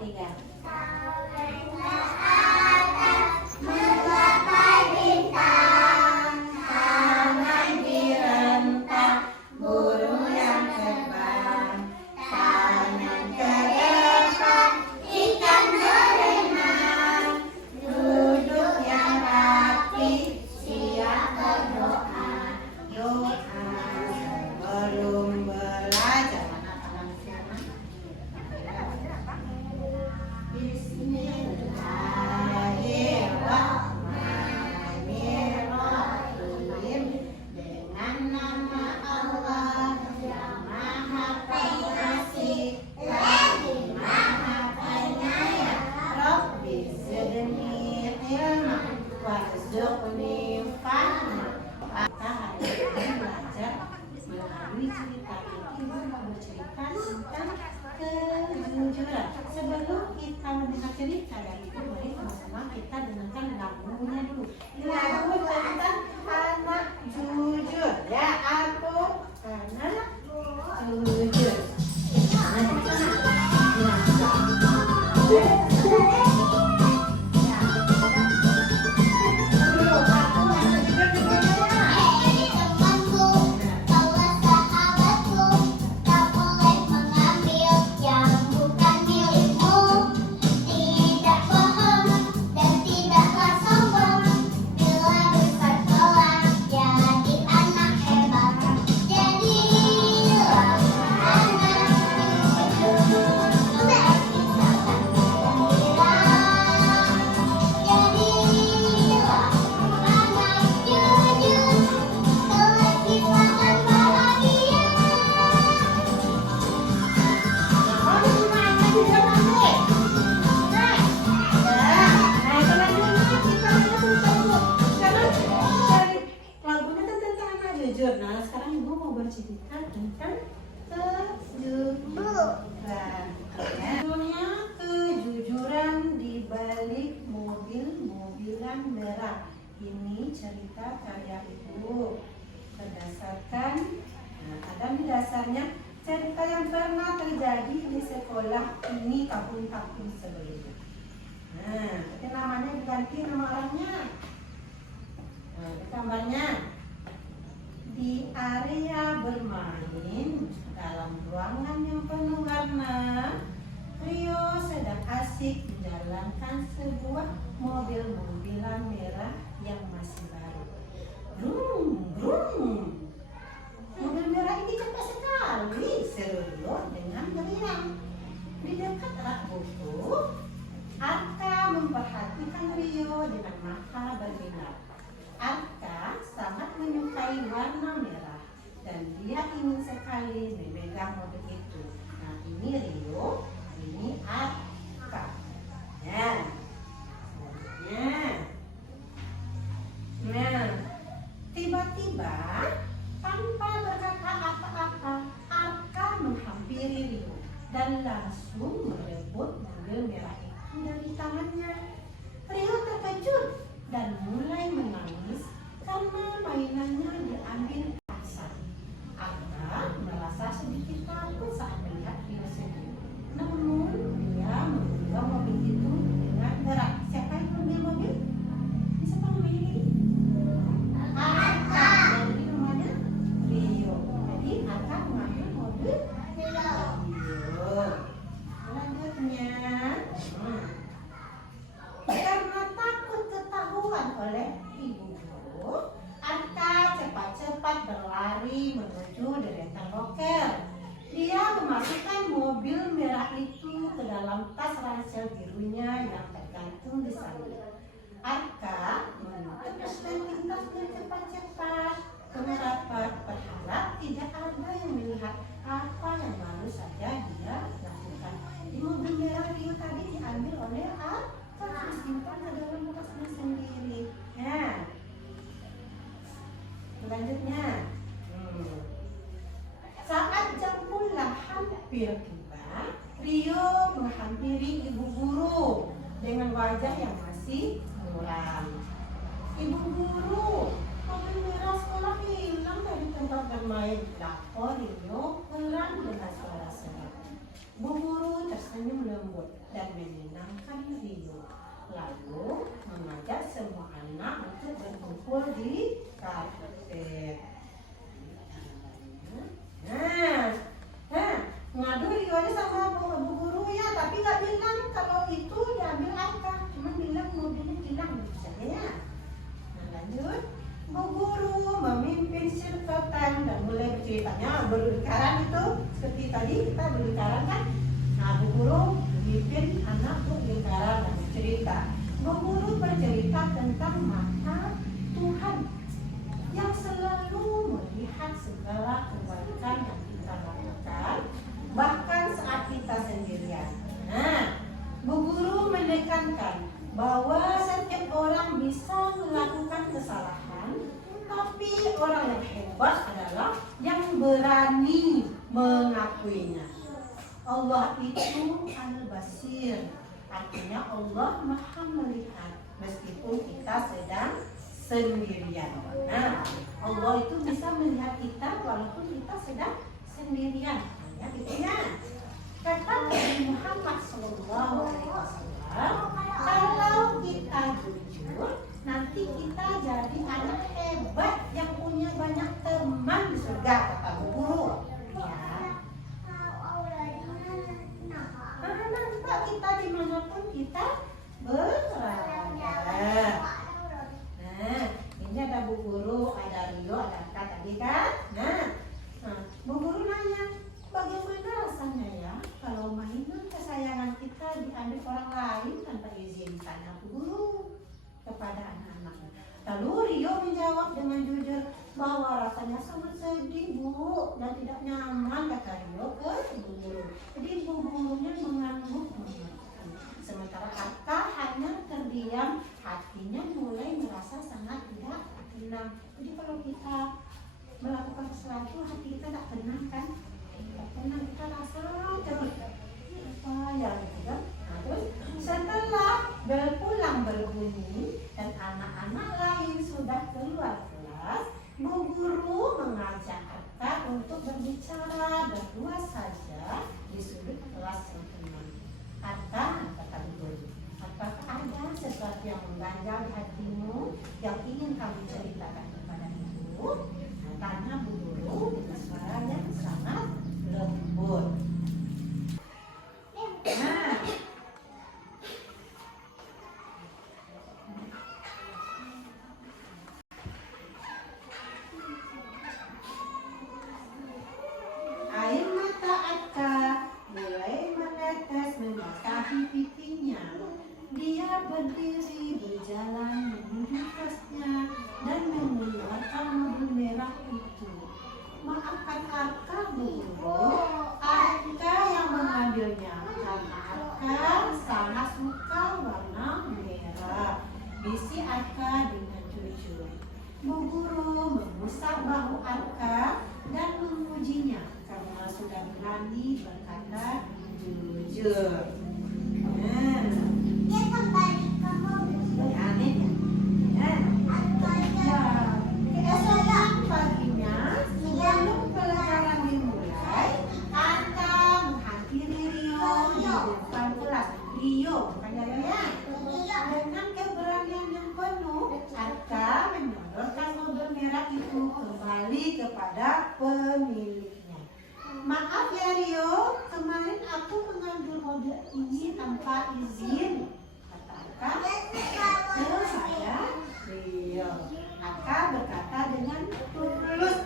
tiga. Sebelum kita mendengar cerita dari itu, mari sama-sama kita dengarkan lagunya dulu. Lagu tentang anak jujur, ya, aku anak jujur. Nah, sekarang Ibu mau bercerita tentang kejujuran. Judulnya kejujuran di balik mobil-mobilan merah. Ini cerita karya Ibu. Berdasarkan, ada di dasarnya cerita yang pernah terjadi di sekolah ini tahun-tahun sebelumnya. Nah, tapi namanya diganti nama orangnya. Nah, gambarnya. Di area bermain dalam ruangan yang penuh warna, Rio sedang asik menjalankan sebuah mobil-mobilan merah yang masih baru. Brum, brum. Mobil merah ini cepat sekali, seru Rio dengan meriang. Di dekat rak buku, Arka memperhatikan Rio dengan mata berminat. Arka sangat menyukai warna merah dan dia ingin sekali memegang mobil itu. Nah, ini Rio, ini Arka. Nah, tiba-tiba tanpa berkata apa-apa, Arka menghampiri Rio dan langsung merebut mobil merah itu dari tangannya. Rio terkejut dan mulai menangis karena mainannya diambil paksa. Arka merasa sedikit takut saat melihat Rio sedih. Namun dia membuka mobil itu dengan gerak. Siapa yang mengambil mobil? Siapa yang mengambil ini? Arka. Jadi namanya Rio. Jadi Arka mengambil mobil Rio. Selanjutnya. Karena takut ketahuan oleh ibu guru, Arka cepat-cepat berlari menuju deretan loker. Dia memasukkan mobil merah itu ke dalam tas ransel birunya yang tergantung di sana. Arka menutup sleting tasnya cepat-cepat dengan rapat, berharap tidak ada yang melihat apa yang baru saja dia lakukan. Di mobil merah Rio tadi diambil oleh Arka. Disimpan ke dalam tasnya sendiri. Nah, selanjutnya, saat jam pulang hampir tiba, Rio menghampiri ibu guru dengan wajah yang masih muram. Ibu guru, mobil merah sekolah hilang dari tempat bermain. Lapor Rio pelan dengan suara serak. Bu guru tersenyum lembut dan menyenangkan Rio. Lalu mengajak semua anak untuk berkumpul di karpet. Ngadu Rio aja sama bu guru ya, tapi nggak bilang kalau itu diambil Arka, cuma bilang mobilnya hilang saja ya. Nah lanjut, bu guru memimpin circle time dan mulai berceritanya berlingkaran itu seperti tadi kita berlingkaran kan. Nah bu guru memimpin anak berlingkaran dan bercerita. Bu guru bercerita tentang mata Tuhan yang selalu melihat segala kebaikan yang kita lakukan, bahkan saat kita sendirian. Nah, bu guru menekankan bahwa setiap orang bisa melakukan kesalahan, tapi orang yang hebat adalah yang berani mengakuinya. Allah itu Al-Basir, artinya Allah Maha melihat meskipun kita sedang sendirian. Nah, Allah itu bisa melihat kita walaupun kita sedang sendirian. Ya, gitu ya. Kata Nabi Muhammad SAW, kalau kita jujur, nanti kita jadi anak hebat yang punya banyak teman di surga, kata guru. Ya. Nampak kita dimanapun kita berada. Nah, ini ada bu guru, ada Rio, ada Kak tadi kan. Nah, bu guru nanya, bagaimana rasanya ya kalau mainan kesayangan kita diambil orang lain tanpa izin? Tanya bu guru kepada anak-anak. Lalu Rio menjawab dengan jujur bahwa rasanya sangat sedih bu dan tidak nyaman, kata Rio ke bu guru. Jadi bu gurunya mengangguk. Sementara Arka hanya terdiam, hatinya mulai merasa sangat tidak tenang. Jadi kalau kita melakukan sesuatu, hati kita tidak tenang kan? Tidak tenang, kita rasa terus apa ya gitu kan? Nah, terus setelah bel pulang berbunyi dan anak-anak lain sudah keluar kelas, bu guru mengajak Arka untuk berbicara berdua saja di sudut kelas yang tenang. Arka, kata bu guru, apakah ada sesuatu yang mengganjal di hatimu yang ingin kamu ceritakan kepada ibu? Tanya bu guru dengan suara yang sangat lembut. Nah, air mata Arka mulai menetes membasahi pipinya. Dia berdiri berjalan menuju kelasnya dan mengeluarkan mobil merah itu. Maafkan Arka bu guru, Arka yang mengambilnya karena Arka sangat suka warna merah. Bisi Arka dengan jujur. Bu guru mengusap bahu Arka dan memujinya karena sudah berani berkata jujur. Dia kembali ke mobil. Aneh ya. Keesokan paginya, sebelum pelajaran dimulai, Arka menghampiri Rio di depan kelas. Rio, bukan ya? Dengan keberanian yang penuh, Arka menyodorkan mobil merah itu kembali kepada pemiliknya. Maaf ya Rio, kemarin aku mengambil mobil ini tanpa izin, kata Arka. Terus saya Rio. Arka berkata dengan tulus.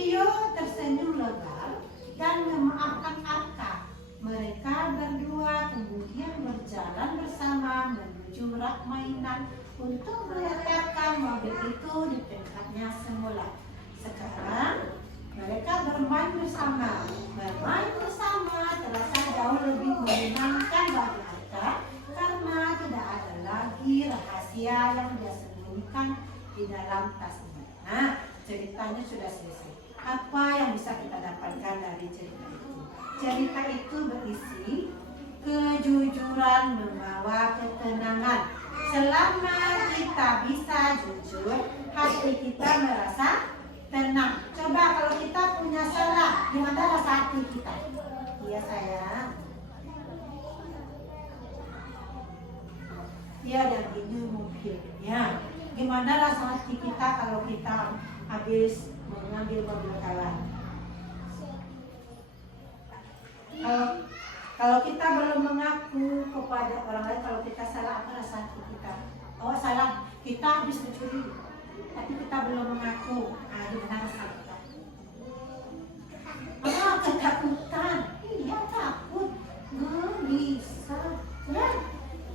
Rio tersenyum lebar dan memaafkan Arka. Mereka berdua kemudian berjalan bersama menuju rak mainan untuk meletakkan mobil itu di tempatnya semula. Sekarang mereka bermain bersama. Bermain bersama terasa jauh lebih menyenangkan bagi Arka karena tidak ada lagi rahasia yang dia sembunyikan di dalam tasnya. Nah, ceritanya sudah selesai. Apa yang bisa kita dapatkan dari cerita itu? Cerita itu berisi kejujuran membawa ketenangan. Selama kita bisa jujur, hati kita merasa tenang. Coba kalau kita punya salah, di antara Gimana rasa hati kita kalau kita habis mengambil mobil kawan? Kalau kita belum mengaku kepada orang lain kalau kita salah, apa rasa hati kita? Oh salah, kita habis mencuri, tapi kita belum mengaku. Gimana rasa kita? Ketakutan. Iya takut. Bisa.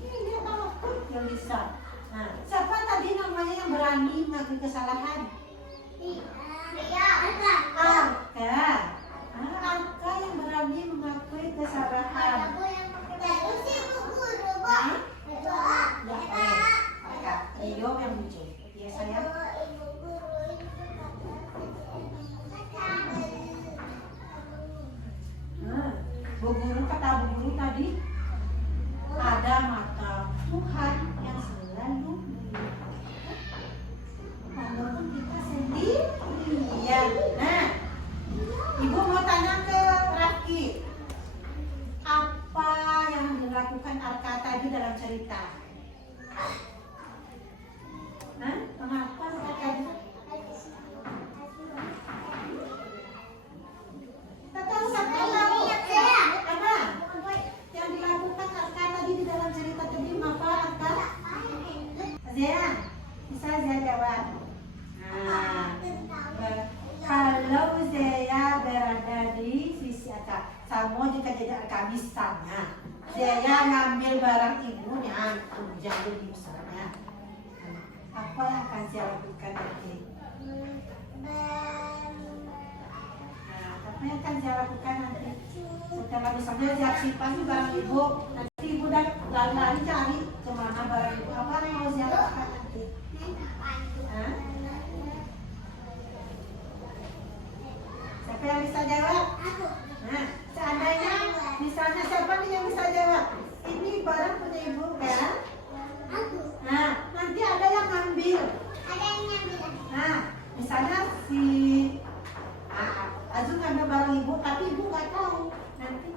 Iya takut yang bisa. Nah, siapa tadi namanya yang berani mengakui kesalahan? Arka. Arka yang berani mengakui kesalahan. Arka. Rio yang muncul. Iya sayang. Bu guru kata bu guru tadi ada mata Tuhan yang selalu melihat walaupun kita sendirian. Nah, ibu mau tanya ke Rafki, apa yang dilakukan Arka tadi dalam cerita? Mengapa Arka tadi? Tahu apa yang dilakukan Arka tadi di dalam cerita tadi? Apa Arka? Zia, bisa Zia jawab. Kalau Zia berada di sisi Arka, sama jika jadi Arka misalnya Zia ngambil barang ibunya, jadi misalnya, apa yang akan Zia lakukan nanti? Apa yang akan Zia lakukan nanti? Setelah misalnya Zia simpan barang ibu, nanti ibu dan lari-lari cari kemana barang ibu. Apa yang mau Zia lakukan nanti? Siapa yang bisa jawab? Nah, seandainya misalnya siapa nih yang bisa jawab? Ini barang punya ibu kan? Nah, nanti ada yang ngambil. Nah, misalnya si Azul ngambil barang ibu, tapi ibu nggak tahu. Nanti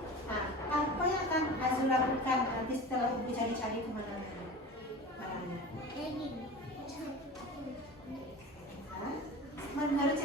apa yang akan Azul lakukan nanti setelah ibu cari-cari kemana barangnya? Menurut